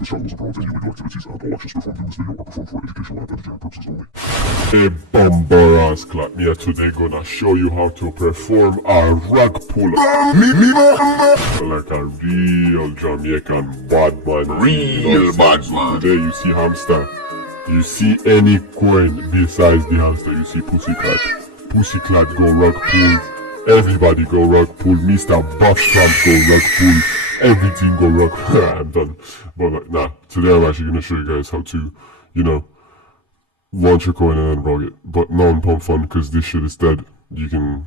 This channel doesn't promote any illegal activities, and all actions performed in this video are performed for educational and entertainment purposes only. Hey Bumbaras clap me today gonna show you how to perform a rug pull like a real Jamaican bad man. Real bad man. Today you see hamster. You see any coin besides the hamster, you see pussycat. Pussycat go rug pull. Everybody go rug pull. Mr. Buff Trump go rug pull. Everything go rug pull. I'm done. But nah, today I'm actually gonna show you guys how to, launch a coin and then rug it. But not on Pump.Fun because this shit is dead. You can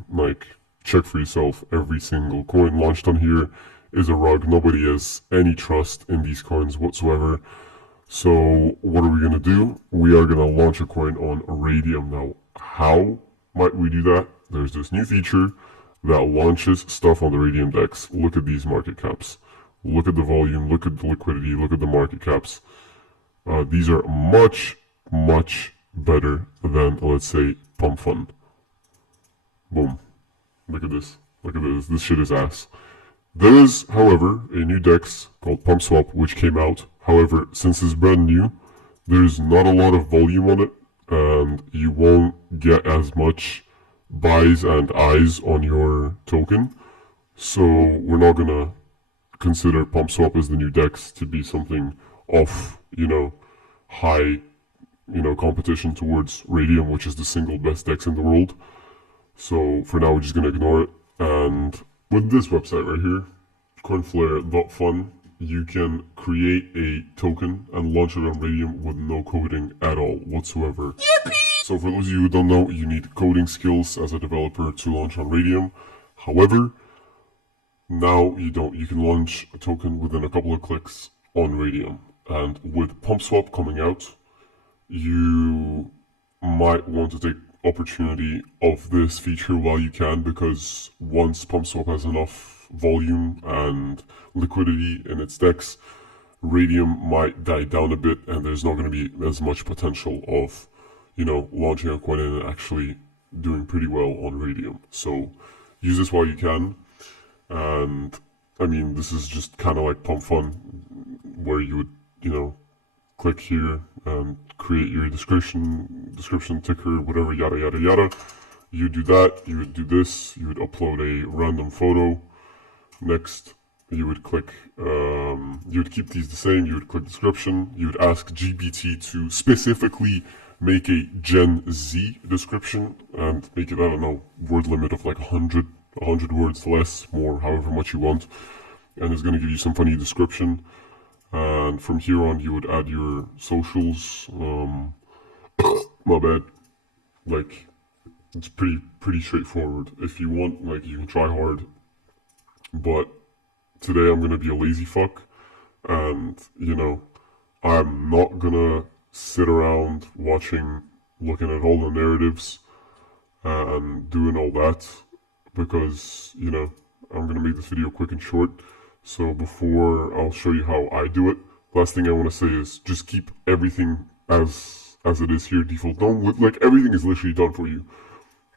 check for yourself. Every single coin launched on here is a rug. Nobody has any trust in these coins whatsoever. So what are we gonna do? We are gonna launch a coin on Radium. Now, how might we do that? There's this new feature that launches stuff on the Radium DEX. Look at these market caps. Look at the volume, look at the liquidity, look at the market caps. These are much, much better than, let's say, Pump.Fun. Boom. Look at this. Look at this. This shit is ass. There is, however, a new DEX called Pump Swap, which came out. However, since it's brand new, there's not a lot of volume on it, and you won't get as much buys and eyes on your token. So we're not gonna consider Pump Swap as the new DEX to be something of, high, competition towards Radium, which is the single best DEX in the world. So for now, we're just gonna ignore it. And with this website right here, coinflare.fun, you can create a token and launch it on Radium with no coding at all whatsoever. Yippee! So for those of you who don't know, you need coding skills as a developer to launch on Radium. However, now you don't. You can launch a token within a couple of clicks on Radium. And with PumpSwap coming out, you might want to take opportunity of this feature while you can, because once PumpSwap has enough volume and liquidity in its DEX, Radium might die down a bit, and there's not going to be as much potential of, launching a coin and actually doing pretty well on Radium. So use this while you can. And I mean, this is just kind of like Pump.Fun, where you would, click here and create your description ticker, whatever, yada yada yada. You do that, you would do this, you would upload a random photo. Next, you would click, you would keep these the same, you would click description, you would ask GPT to specifically make a Gen Z description and make it, I don't know, word limit of like 100 words less, more, however much you want. And it's going to give you some funny description. And from here on, you would add your socials. My bad. It's pretty straightforward. If you want, you can try hard. But today I'm gonna be a lazy fuck, and I'm not gonna sit around looking at all the narratives and doing all that, because I'm gonna make this video quick and short. So before I'll show you how I do it, last thing I want to say is just keep everything as it is here, default. Don't everything is literally done for you.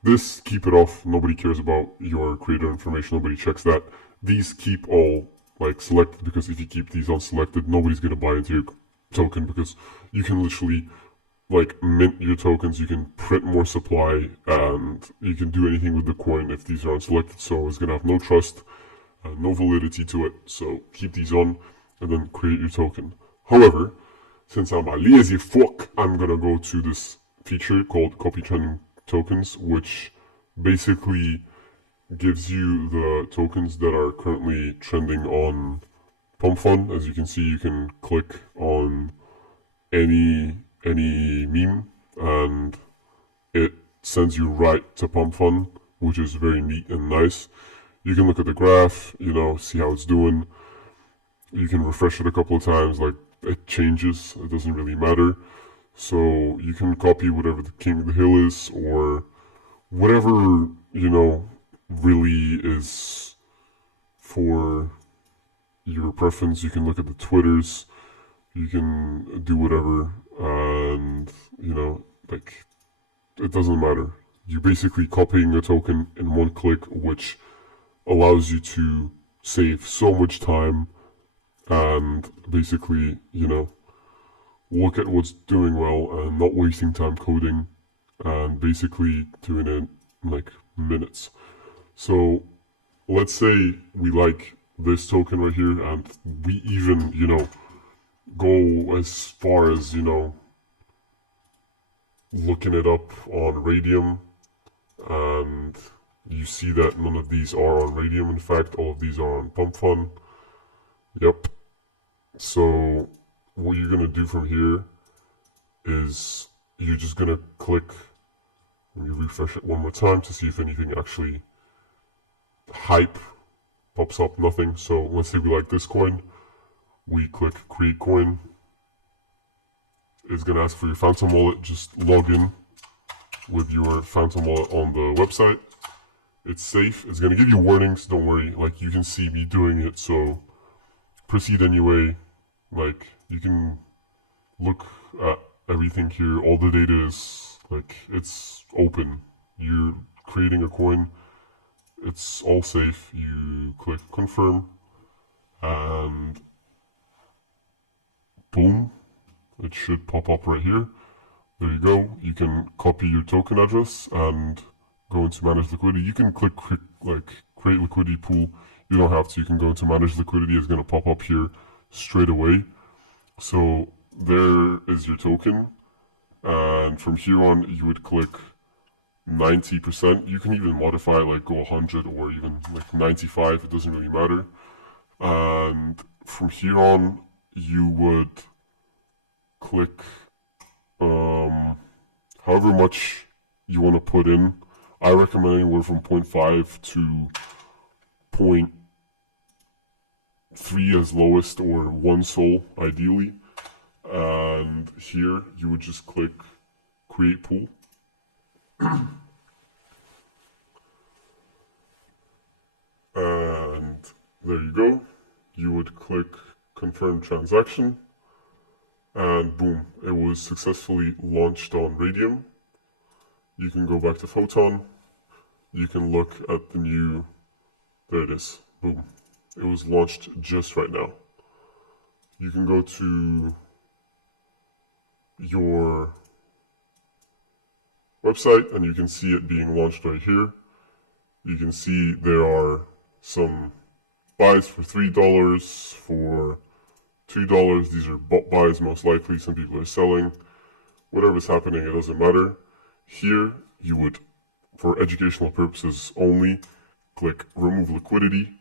This, keep it off. Nobody cares about your creator information. Nobody checks that. These keep all selected, because if you keep these unselected, nobody's gonna buy into your token, because you can literally mint your tokens. You can print more supply, and you can do anything with the coin if these are unselected. So it's gonna have no trust, no validity to it. So keep these on and then create your token. However, since I'm a lazy fuck, I'm gonna go to this feature called copy trending tokens, which basically gives you the tokens that are currently trending on Pump.Fun. As you can see, you can click on any meme and it sends you right to Pump.Fun, which is very neat and nice. You can look at the graph, see how it's doing. You can refresh it a couple of times, it changes, it doesn't really matter. So you can copy whatever the king of the hill is, or whatever, really is for your preference. You can look at the Twitters, you can do whatever, and, it doesn't matter. You're basically copying a token in one click, which allows you to save so much time and basically, look at what's doing well and not wasting time coding and basically doing it in like minutes. So let's say we like this token right here and we even, go as far as, looking it up on Radium, and you see that none of these are on Radium. In fact, all of these are on Pump.Fun. Yep. So what you're gonna do from here is you're just gonna click, and you refresh it one more time to see if anything actually hype pops up. Nothing. So let's say we like this coin. We click create coin. It's gonna ask for your Phantom wallet. Just log in with your Phantom wallet on the website. It's safe. It's gonna give you warnings. Don't worry. Like, you can see me doing it, so proceed anyway. Like, you can look at everything here. All the data is like, it's open. You're creating a coin. It's all safe. You click confirm, and boom, it should pop up right here. There you go. You can copy your token address and go into manage liquidity. You can click like create liquidity pool. You don't have to. You can go into manage liquidity. It's going to pop up here straight away. So there is your token, and from here on you would click 90%. You can even modify it, like go 100 or even like 95. It doesn't really matter. And from here on you would click however much you want to put in. I recommend anywhere from 0.5 to 0.3 as lowest, or 1 sol ideally. And here you would just click create pool. And there you go. You would click confirm transaction, and boom, it was successfully launched on Radium. You can go back to Photon. You can look at the new, there it is, boom. It was launched just right now. You can go to your website and you can see it being launched right here. You can see there are some buys for $3, for $2. These are bot buys most likely. Some people are selling. Whatever's happening, it doesn't matter. Here you would, for educational purposes only, click remove liquidity,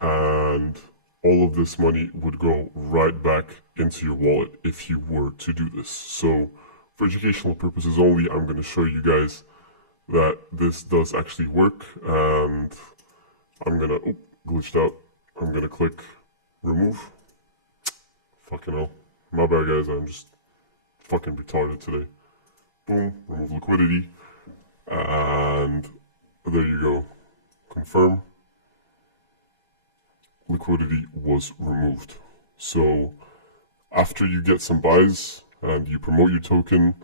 and all of this money would go right back into your wallet if you were to do this. So for educational purposes only, I'm going to show you guys that this does actually work, and I'm going to, glitched out. I'm going to click remove. Fucking hell. My bad, guys. I'm just fucking retarded today. Boom. Remove liquidity. And there you go. Confirm. Liquidity was removed. So after you get some buys and you promote your token,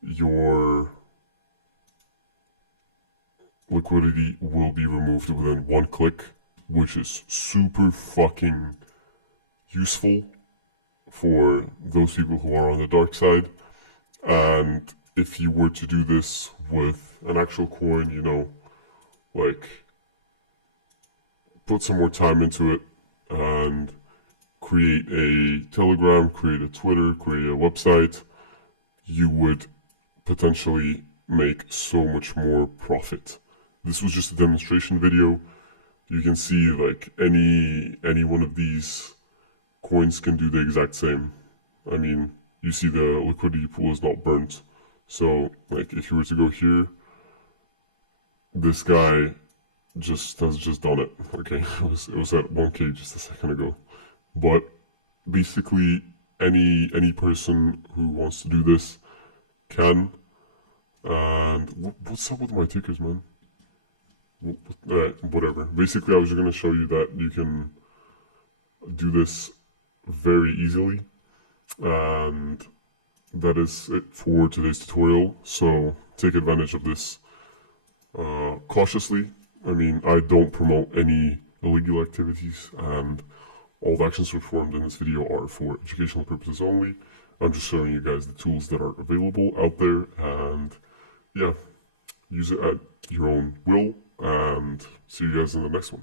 your liquidity will be removed within 1 click, which is super fucking useful for those people who are on the dark side. And if you were to do this with an actual coin, like put some more time into it and create a Telegram, create a Twitter, create a website, you would potentially make so much more profit. This was just a demonstration video. You can see like any one of these coins can do the exact same. I mean, you see the liquidity pool is not burnt. So like if you were to go here, this guy has just done it. Okay, it was at 1K just a second ago. But basically any person who wants to do this can. And what's up with my tickers, man? Whatever. Basically, I was just gonna show you that you can do this very easily, and that is it for today's tutorial. So take advantage of this cautiously. I mean, I don't promote any illegal activities, and All the actions performed in this video are for educational purposes only. I'm just showing you guys the tools that are available out there, and yeah, use it at your own will, and see you guys in the next one.